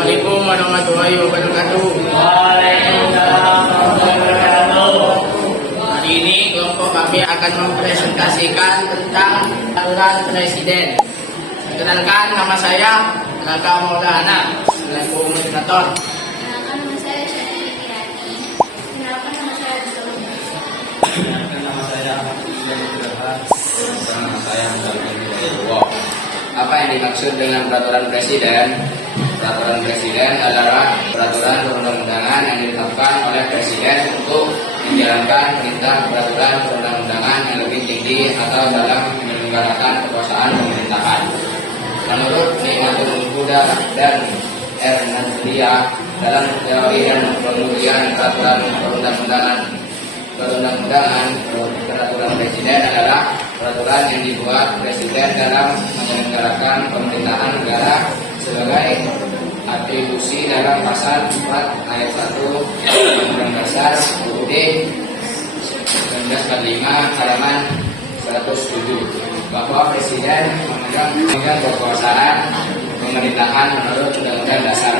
Assalamualaikum warahmatullahi wabarakatuh. Waalaikumsalam warahmatullahi wabarakatuh. Hari ini kelompok kami akan mempresentasikan tentang peraturan presiden. Perkenalkan, nama saya Raka Maulana selaku moderator. Kenalkan nama saya Syarifah Kirani. Kenalkan nama saya Rizal. Kenalkan nama saya Ahmad Ibrahim Nugraha. Nama saya Hamzah. Apa yang dimaksud dengan peraturan presiden? Peraturan presiden adalah peraturan perundang-undangan yang ditetapkan oleh presiden untuk menjalankan perintah peraturan perundang-undangan yang lebih tinggi atau dalam menyelenggarakan kekuasaan pemerintahan. Menurut Nikmatul Huda dan R. Nazriyah, dalam teori dan pengujian peraturan perundang-undangan, peraturan presiden adalah peraturan yang dibuat presiden dalam menyelenggarakan pemerintahan negara sebagai atribusi dalam pasal 4 ayat 1 Undang-Undang Dasar UUD 1945 halaman 107 bahwa presiden memegang kekuasaan pemerintahan menurut Undang-Undang Dasar.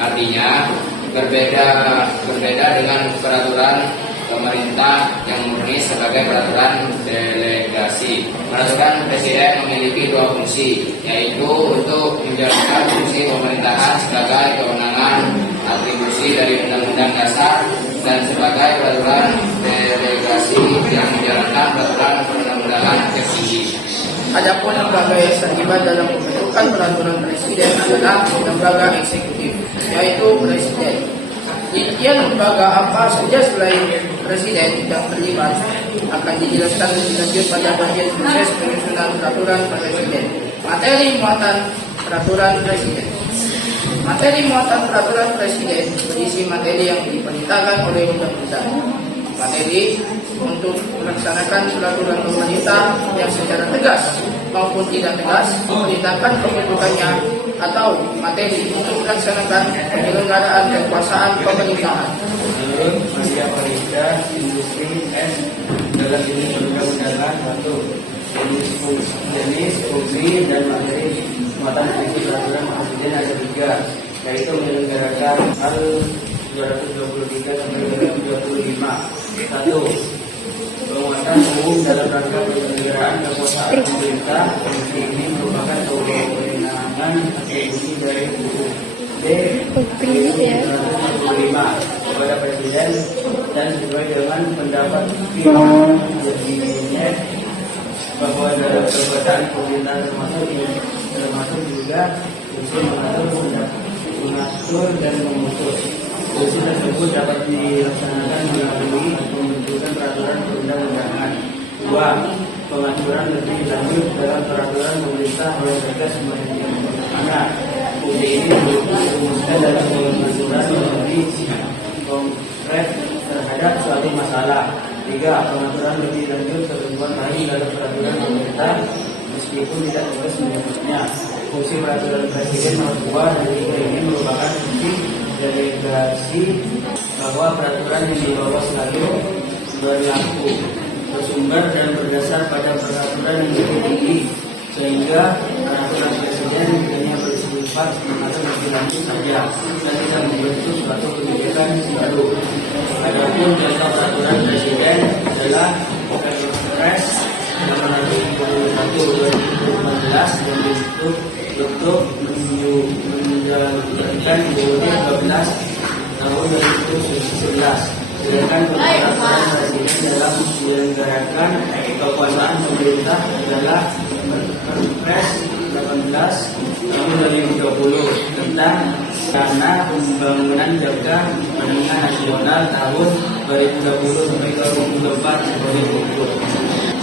Artinya berbeda dengan peraturan pemerintah yang murni sebagai peraturan delegasi. Peraturan presiden memiliki dua fungsi, yaitu untuk menjalankan fungsi pemerintahan sebagai kewenangan atribusi dari Undang-Undang Dasar dan sebagai peraturan delegasi yang menjalankan peraturan perundang-undangan tertinggi. Adapun lembaga yang terlibat dalam pembentukan peraturan presiden adalah lembaga eksekutif, yaitu presiden. Rincian lembaga apa saja selain presiden yang terlibat akan dijelaskan lebih lanjut pada bagian proses penyusunan peraturan presiden. Materi muatan peraturan presiden. Materi muatan peraturan presiden berisi materi yang diperintahkan oleh undang-undang. Materi untuk melaksanakan peraturan pemerintah yang secara tegas maupun tidak tegas memerintahkan pembentukannya, atau materi untuk melaksanakan penyelenggaraan kekuasaan pemerintahan. Menurut Maria Farida Industri S dalam jenis perundang-undangan satu jenis fungsi dan materi muatan fungsi peraturan presiden ada tiga, yaitu menyelenggarakan hal 223 sampai 225. Satu, penguatan umum dalam rangka penyelenggaraan kekuasaan pemerintah. Fungsi ini merupakan kewenangan atribusi dari UUD 1945 kepada presiden dan sesuai dengan pendapat Kabinet bahwa dalam kekuasaan pemerintahan termasuk juga fungsi mengatur dan memutus. Fungsi tersebut dapat dilaksanakan melalui pembentukan peraturan perundang-undangan. 2. Pengaturan lebih lanjut dalam peraturan pemerintah oleh Satgas sebagaimana fungsi ini dirumuskan dalam pengaturan lebih konkret terhadap suatu masalah. 3. Pengaturan lebih lanjut ketentuan lain dalam peraturan pemerintah meskipun tidak tegas menyebutnya. Fungsi peraturan presiden nomor 2 dan 3 ini merupakan fungsi delegasi bahwa peraturan yang dibawa selalu berlaku, bersumber dan berdasar pada peraturan yang lebih tinggi, sehingga peraturan presiden hanya bersifat mengatur lebih lanjut saja dan tidak membentuk suatu kebijakan baru. Adapun contoh peraturan presiden adalah Perpres nomor 21/2015 yang untuk menjalankan UUD 12 tahun 2011. Sedangkan peraturan presiden dalam menyelenggarakan kekuasaan pemerintah adalah Perpres 18 tahun 2020 tentang dana pembangunan jangka menengah nasional tahun 2020 sampai 2024 sebagai berikut.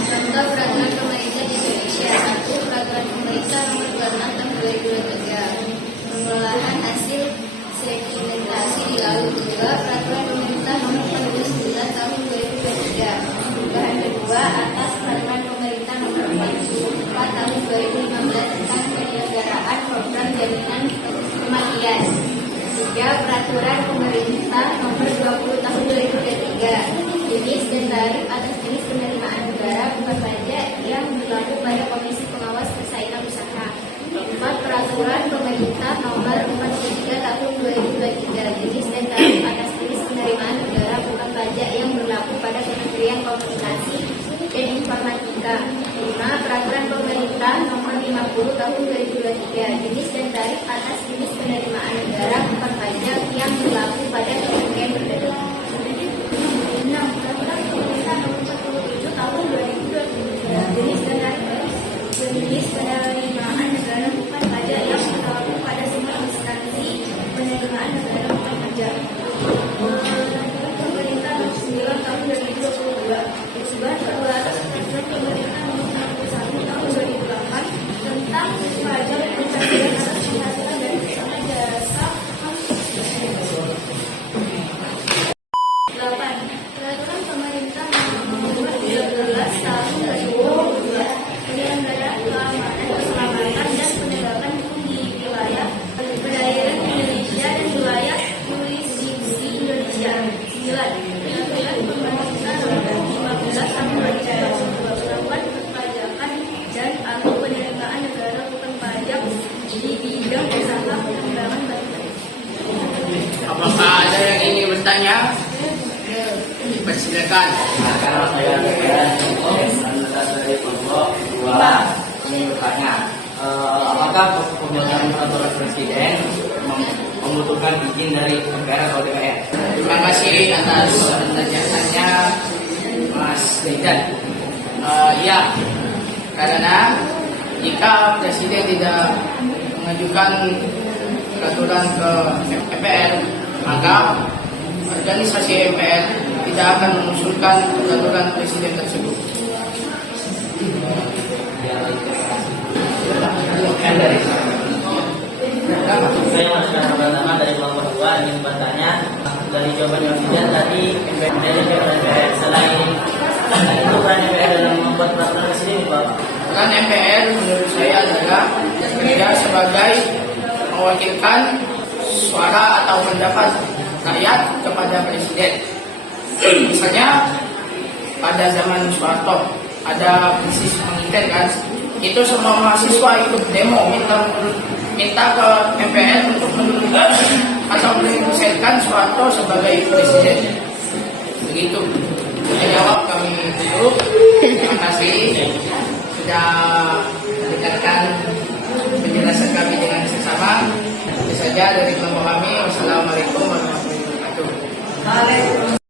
Contoh peraturan pemerintah di Indonesia. 1. Peraturan pemerintah nomor 26 tahun 2023 pengelolaan hasil sedimentasi di laut. 2. Peraturan pemerintah nomor 49 tahun 2023 perubahan kedua atas peraturan pemerintah nomor 44 tahun 2015 tentang penyelenggaraan program jaminan kematian. 3. Peraturan pemerintah nomor 20 tahun 2023 jenis dan tarif atas jenis penerimaan negara bukan pajak yang berlaku pada Komisi Pengawas Persaingan Usaha. 4. Peraturan pemerintah nomor 43 tahun Telekomunikasi dan Informatika. 5. Peraturan Pemerintah Nomor 50 Tahun 2023 jenis dan tarif atas jenis penerimaan negara bukan pajak yang berlaku pada kementerian berbeda. 6. Peraturan Pemerintah Nomor 47 Tahun 2023 jenis dan tarif jenis penerimaan negara bukan pajak yang berlaku pada semua instansi penerimaan negara bukan pajak. Peraturan Pemerintah Nomor 9 Tahun 2022 perubahan kedua atas Peraturan Pemerintah Nomor 61 Tahun 2008 tentang pajak penghasilan atas penghasilan dari usaha jasa. 8. Peraturan Pemerintah Nomor 13 Tahun 2022 penyelenggaraan keamanan, keselamatan, dan penegakan hukum di wilayah perairan Indonesia dan wilayah yurisdiksi Indonesia. 9. Peraturan Pemerintah Nomor 15 Tahun 2022 melakukan perpajakan dan atau penerimaan negara bukan pajak di bidang usaha pengembangan batu bara. Apakah ada yang ingin bertanya? Dipersilakan. Kalau saya anggota dari kelompok 2 kami bertanya, apakah pembuatan peraturan presiden membutuhkan izin dari MPR atau DPR? Terima kasih atas pertanyaannya, Mas Ridan. Ya, karena jika Presiden tidak mengajukan peraturan ke MPR, maka organisasi MPR tidak akan mengusulkan peraturan Presiden tersebut. Saya masukkan pertama dari kelompok 2 ingin bertanya dari jawaban Presiden tadi MPR selain itu peran MPR dalam membuat peraturan presiden Bapak. Peran MPR menurut saya adalah bekerja sebagai mewakilkan suara atau pendapat rakyat kepada Presiden. Misalnya pada zaman Soeharto ada krisis moneter kan, itu semua mahasiswa ikut demo minta ke MPR untuk menunjukkan atau menyelesaikan Soeharto sebagai Presiden. Begitu. Jawab kami tutup. Terima kasih sudah mendengarkan penjelasan kami dengan sesama. Itu saja dari kelompok kami. Wassalamualaikum warahmatullahi wabarakatuh.